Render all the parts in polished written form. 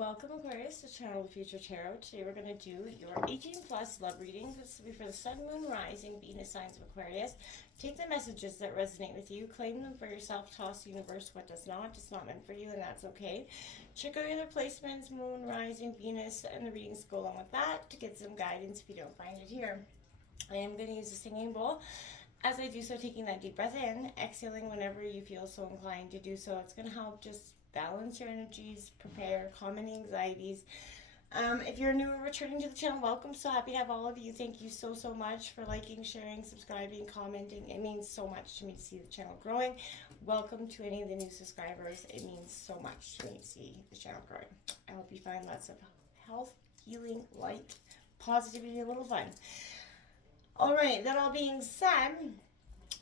Welcome, Aquarius, to Channel the Future Tarot. Today we're going to do your 18 plus love readings. This will be for the Sun, Moon, Rising, Venus signs of Aquarius. Take the messages that resonate with you, claim them for yourself, toss the universe what does not. It's not meant for you, and that's okay. Check out your other placements, Moon, Rising, Venus, and the readings go along with that to get some guidance if you don't find it here. I am going to use a singing bowl. As I do so, taking that deep breath in, exhaling whenever you feel so inclined to do so. It's going to help just balance your energies, prepare, calm any anxieties. If you're new or returning to the channel, welcome. So happy to have all of you. Thank you so much for liking, sharing, subscribing, commenting. It means so much to me to see the channel growing. Welcome to any of the new subscribers. It means so much to me to see the channel growing. I hope you find lots of health, healing, light, positivity, a little fun. All right, that all being said,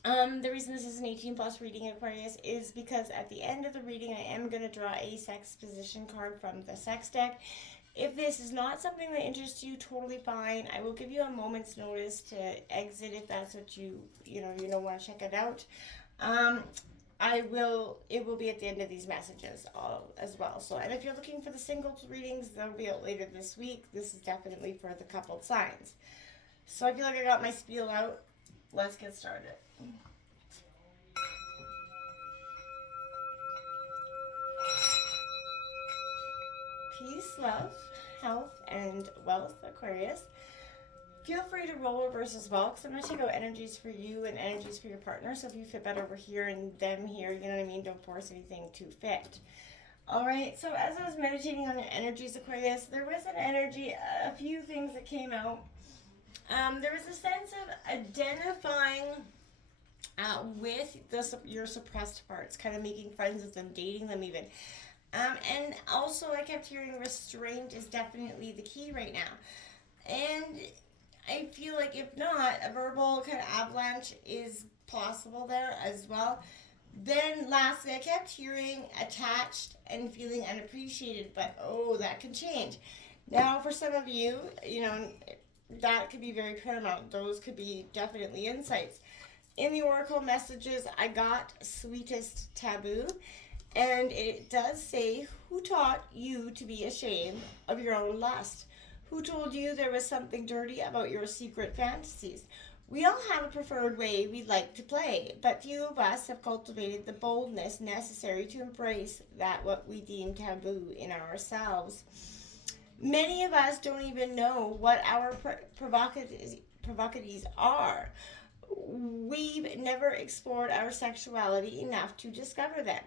the reason this is an 18 plus reading, Aquarius, is because at the end of the reading, I am going to draw a sex position card from the sex deck. If this is not something that interests you, totally fine. I will give you a moment's notice to exit if that's what you don't want to check it out. It will be at the end of these messages as well. So, and if you're looking for the singles readings, they'll be out later this week. This is definitely for the coupled signs. So I feel like I got my spiel out. Let's get started. Peace, love, health, and wealth, Aquarius. Feel free to roll reverse as well, because I'm going to take out energies for you and energies for your partner. So if you fit better over here and them here, you know what I mean? Don't force anything to fit. All right, so as I was meditating on your energies, Aquarius, there was an energy, a few things that came out. There was a sense of identifying with your suppressed parts, kind of making friends with them, dating them even. And also I kept hearing restraint is definitely the key right now. And I feel like if not, a verbal kind of avalanche is possible there as well. Then lastly, I kept hearing attached and feeling unappreciated, but that can change. Now for some of you, that could be very paramount. Those could be definitely insights. In the oracle messages, I got sweetest taboo. And it does say, who taught you to be ashamed of your own lust? Who told you there was something dirty about your secret fantasies? We all have a preferred way we like to play, but few of us have cultivated the boldness necessary to embrace that what we deem taboo in ourselves. Many of us don't even know what our provocaties are. We've never explored our sexuality enough to discover them.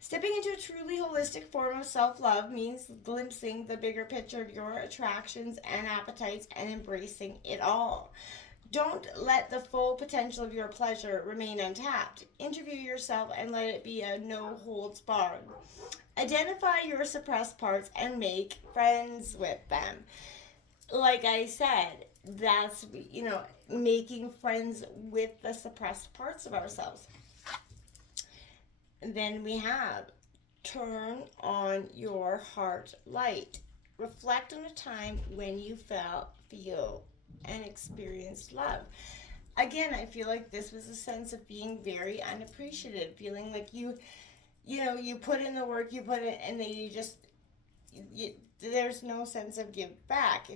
Stepping into a truly holistic form of self-love means glimpsing the bigger picture of your attractions and appetites and embracing it all. Don't let the full potential of your pleasure remain untapped. Interview yourself and let it be a no-holds-barred. Identify your suppressed parts and make friends with them. Like I said, that's, making friends with the suppressed parts of ourselves. Then we have turn on your heart light. Reflect on a time when you feel and experienced love. Again, I feel like this was a sense of being very unappreciated, feeling like you put in the work, you put it, and then there's no sense of give back.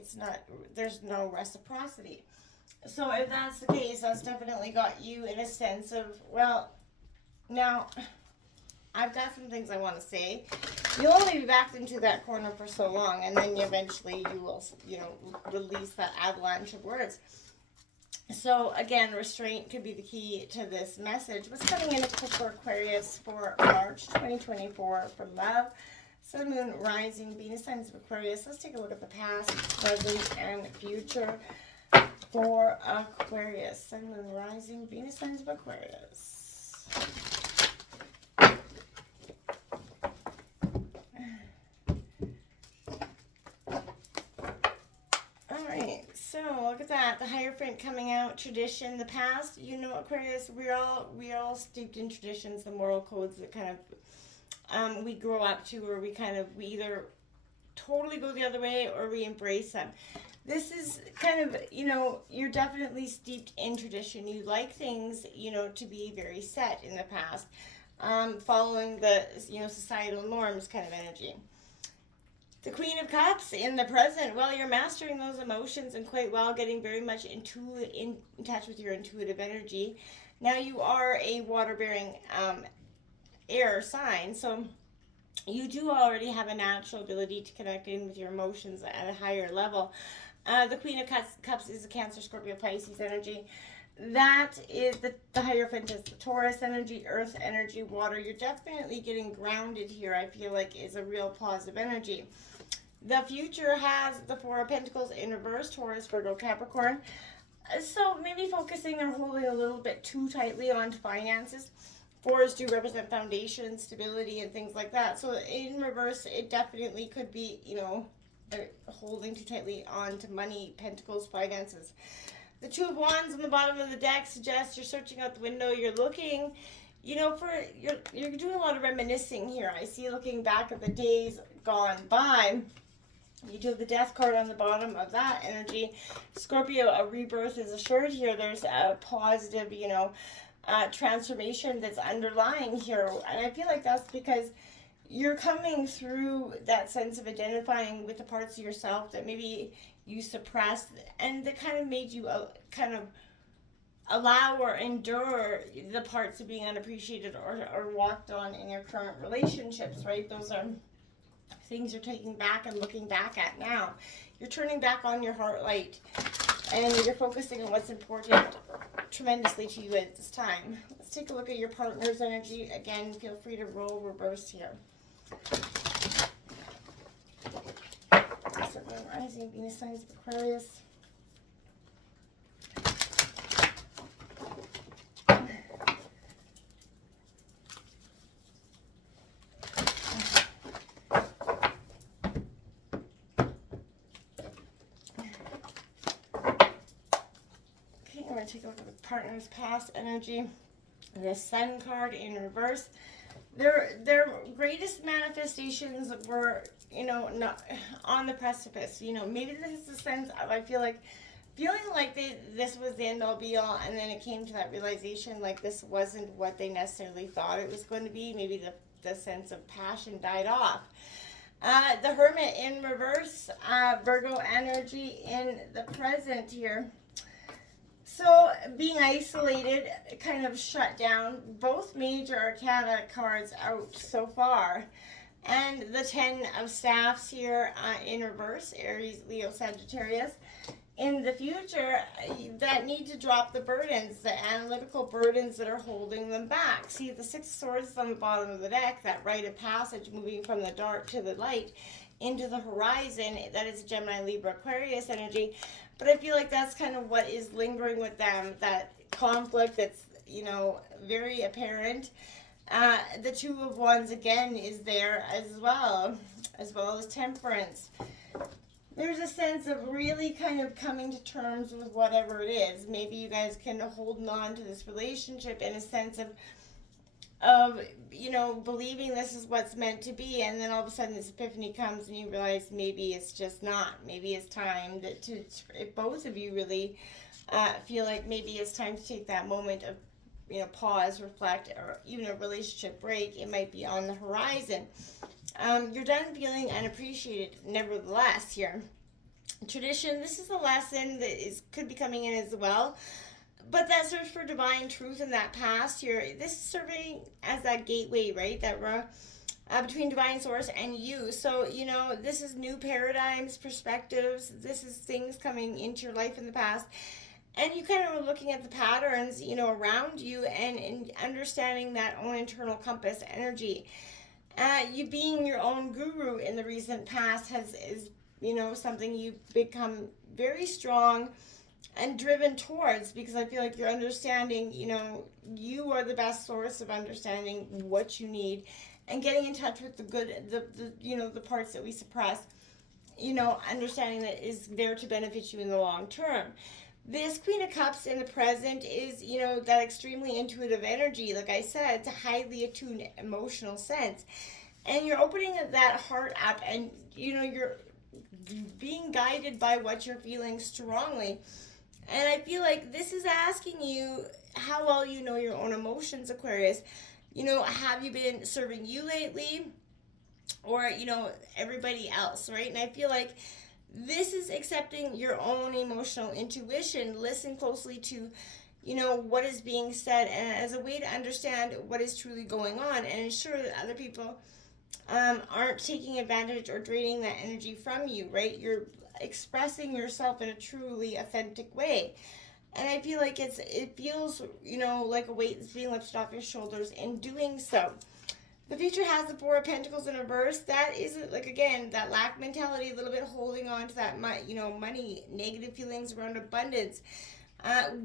There's no reciprocity. So if that's the case, that's definitely got you in a sense of, now I've got some things I want to say. You'll only be backed into that corner for so long, and then eventually you will, release that avalanche of words. So again, restraint could be the key to this message. What's coming in for Aquarius for March 2024 for love? Sun, Moon, Rising, Venus signs of Aquarius. Let's take a look at the past, present, and future for Aquarius. Sun, Moon, Rising, Venus signs of Aquarius. So look at that, the Hierophant coming out, tradition, the past. Aquarius, we're all steeped in traditions, the moral codes that kind of we grow up to, or we either totally go the other way or we embrace them. This is kind of, you're definitely steeped in tradition. You like things, to be very set in the past, following the, societal norms kind of energy. The Queen of Cups in the present. Well, you're mastering those emotions and quite well, getting very much in touch with your intuitive energy. Now you are a water-bearing air sign, so you do already have a natural ability to connect in with your emotions at a higher level. The Queen of Cups is a Cancer, Scorpio, Pisces energy. That is the Hierophant is the Taurus energy, Earth energy, water. You're definitely getting grounded here, I feel like, is a real positive energy. The future has the Four of Pentacles in reverse, Taurus, Virgo, Capricorn. So maybe focusing or holding a little bit too tightly on finances. Fours do represent foundation, stability, and things like that. So in reverse, it definitely could be, holding too tightly on to money, pentacles, finances. The Two of Wands on the bottom of the deck suggests you're searching out the window, you're looking, you're doing a lot of reminiscing here. I see looking back at the days gone by. You do have the Death card on the bottom of that energy. Scorpio, a rebirth is assured here. There's a positive, transformation that's underlying here. And I feel like that's because you're coming through that sense of identifying with the parts of yourself that maybe you suppressed and that kind of made you kind of allow or endure the parts of being unappreciated or walked on in your current relationships, right? Those are things you're taking back and looking back at now. You're turning back on your heart light and you're focusing on what's important tremendously to you at this time. Let's take a look at your partner's energy. Again, feel free to roll reverse here. Sun, Moon, Rising, Venus signs of Aquarius. Take a look at the partner's past energy. The Sun card in reverse. Their greatest manifestations were, not on the precipice. Maybe this is the sense of, I feel like, feeling like this was the end all be all, and then it came to that realization like this wasn't what they necessarily thought it was going to be. Maybe the sense of passion died off. The Hermit in reverse. Virgo energy in the present here. So, being isolated, kind of shut down, both major arcana cards out so far. And the Ten of Staffs here in reverse, Aries, Leo, Sagittarius. In the future, that need to drop the burdens, the analytical burdens that are holding them back. See, the Six of Swords on the bottom of the deck, that rite of passage moving from the dark to the light into the horizon, that is Gemini, Libra, Aquarius energy. But I feel like that's kind of what is lingering with them, that conflict that's, very apparent. The Two of Wands, again, is there as well as Temperance. There's a sense of really kind of coming to terms with whatever it is. Maybe you guys can hold on to this relationship in a sense of believing this is what's meant to be, and then all of a sudden this epiphany comes and you realize maybe it's just not. Maybe it's time if both of you really feel like maybe it's time to take that moment of, pause, reflect, or even a relationship break. It might be on the horizon. You're done feeling unappreciated, nevertheless, here. Tradition, this is a lesson that could be coming in as well. But that search for divine truth in that past here, this is serving as that gateway, right? That between divine source and you. So, this is new paradigms, perspectives. This is things coming into your life in the past. And you kind of are looking at the patterns, around you and understanding that own internal compass energy. You being your own guru in the recent past is something you've become very strong and driven towards, because I feel like you're understanding, you are the best source of understanding what you need and getting in touch with the good, the parts that we suppress, understanding that is there to benefit you in the long term. This Queen of Cups in the present is, that extremely intuitive energy. Like I said, it's a highly attuned emotional sense. And you're opening that heart up and, you're being guided by what you're feeling strongly. And I feel like this is asking you how well you know your own emotions, Aquarius. Have you been serving you lately? or, you know, everybody else, right? And I feel like this is accepting your own emotional intuition. Listen closely to, you know, what is being said, and as a way to understand what is truly going on and ensure that other people aren't taking advantage or draining that energy from you, right? You're expressing yourself in a truly authentic way. And I feel like it feels, you know, like a weight is being lifted off your shoulders in doing so. The future has the Four of Pentacles in reverse. That is, like, again, that lack mentality, a little bit holding on to that, you know, money, negative feelings around abundance,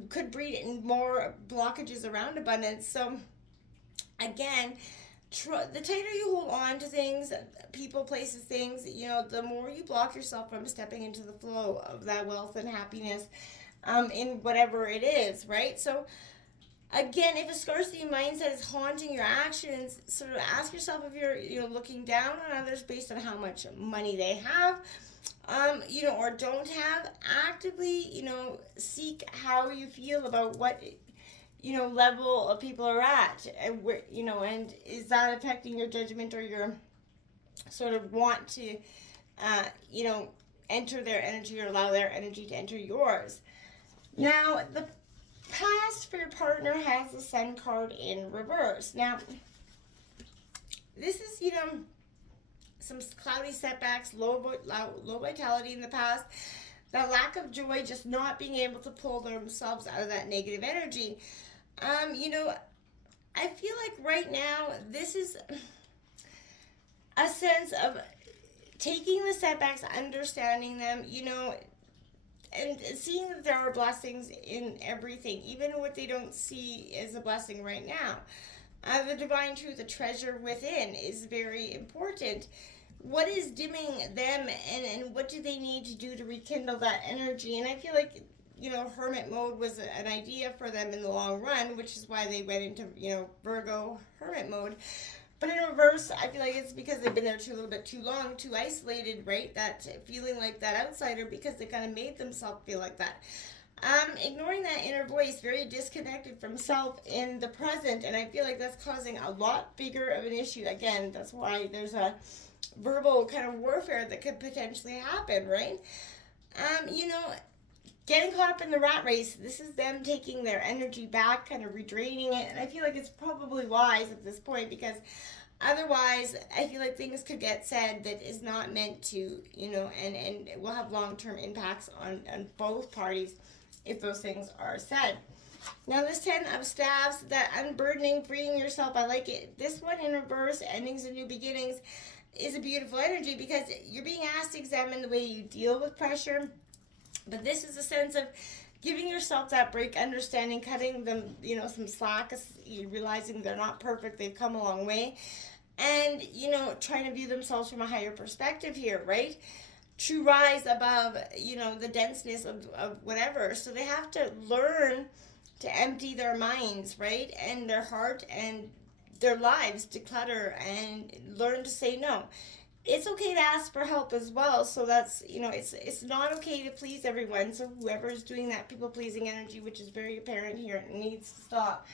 could breed in more blockages around abundance. So, again, the tighter you hold on to things, people, places, things, you know, the more you block yourself from stepping into the flow of that wealth and happiness in whatever it is, right? So, again, if a scarcity mindset is haunting your actions, sort of ask yourself if you're, you know, looking down on others based on how much money they have, you know, or don't have. Actively, you know, seek how you feel about what, you know, level of people are at, and where, you know, and is that affecting your judgment or your sort of want to, you know, enter their energy or allow their energy to enter yours. Now, the past for your partner has the Sun card in reverse. Now, this is, you know, some cloudy setbacks, low vitality in the past, that lack of joy, just not being able to pull themselves out of that negative energy. You know, I feel like right now this is a sense of taking the setbacks, understanding them, you know, and seeing that there are blessings in everything, even what they don't see as a blessing right now. The divine truth, the treasure within, is very important. What is dimming them, and what do they need to do to rekindle that energy? And I feel like, you know, hermit mode was an idea for them in the long run, which is why they went into, you know, Virgo hermit mode. But in reverse, I feel like it's because they've been there a little bit too long, too isolated, right? That feeling like that outsider because they kind of made themselves feel like that. Ignoring that inner voice, very disconnected from self in the present, and I feel like that's causing a lot bigger of an issue. Again, that's why there's a verbal kind of warfare that could potentially happen, right? You know, getting caught up in the rat race, this is them taking their energy back, kind of redraining it, and I feel like it's probably wise at this point, because otherwise I feel like things could get said that is not meant to, you know, and it will have long-term impacts on both parties if those things are said. Now, this 10 of Staves, that unburdening, freeing yourself, I like it. This one in reverse, endings and new beginnings, is a beautiful energy because you're being asked to examine the way you deal with pressure. But this is a sense of giving yourself that break, understanding, cutting them, you know, some slack, realizing they're not perfect, they've come a long way, and, you know, trying to view themselves from a higher perspective here, right? To rise above, you know, the denseness of whatever. So they have to learn to empty their minds, right? And their heart and their lives, declutter, and learn to say no. It's okay to ask for help as well. So that's, you know, it's not okay to please everyone. So whoever is doing that people-pleasing energy, which is very apparent here, needs to stop.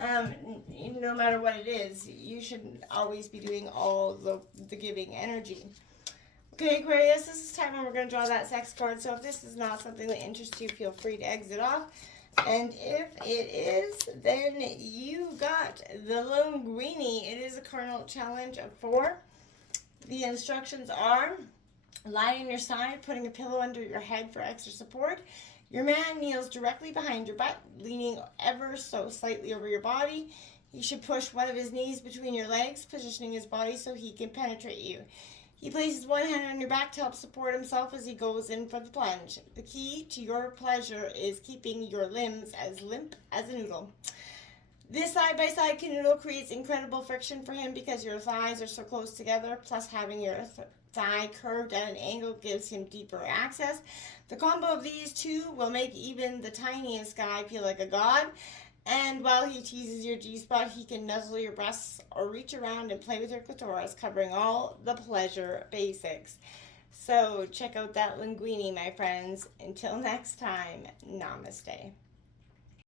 No matter what it is, you shouldn't always be doing all the giving energy. Okay, Aquarius, this is time when we're going to draw that sex card. So if this is not something that interests you, feel free to exit off. And if it is, then you got the Linguini. It is a cardinal challenge of 4. The instructions are: lie on your side, putting a pillow under your head for extra support. Your man kneels directly behind your butt, leaning ever so slightly over your body. You should push one of his knees between your legs, positioning his body so he can penetrate you. He places one hand on your back to help support himself as he goes in for the plunge. The key to your pleasure is keeping your limbs as limp as a noodle. This side-by-side canoodle creates incredible friction for him because your thighs are so close together, plus having your thigh curved at an angle gives him deeper access. The combo of these two will make even the tiniest guy feel like a god. And while he teases your G-spot, he can nuzzle your breasts or reach around and play with your clitoris, covering all the pleasure basics. So check out that Linguini, my friends. Until next time, namaste.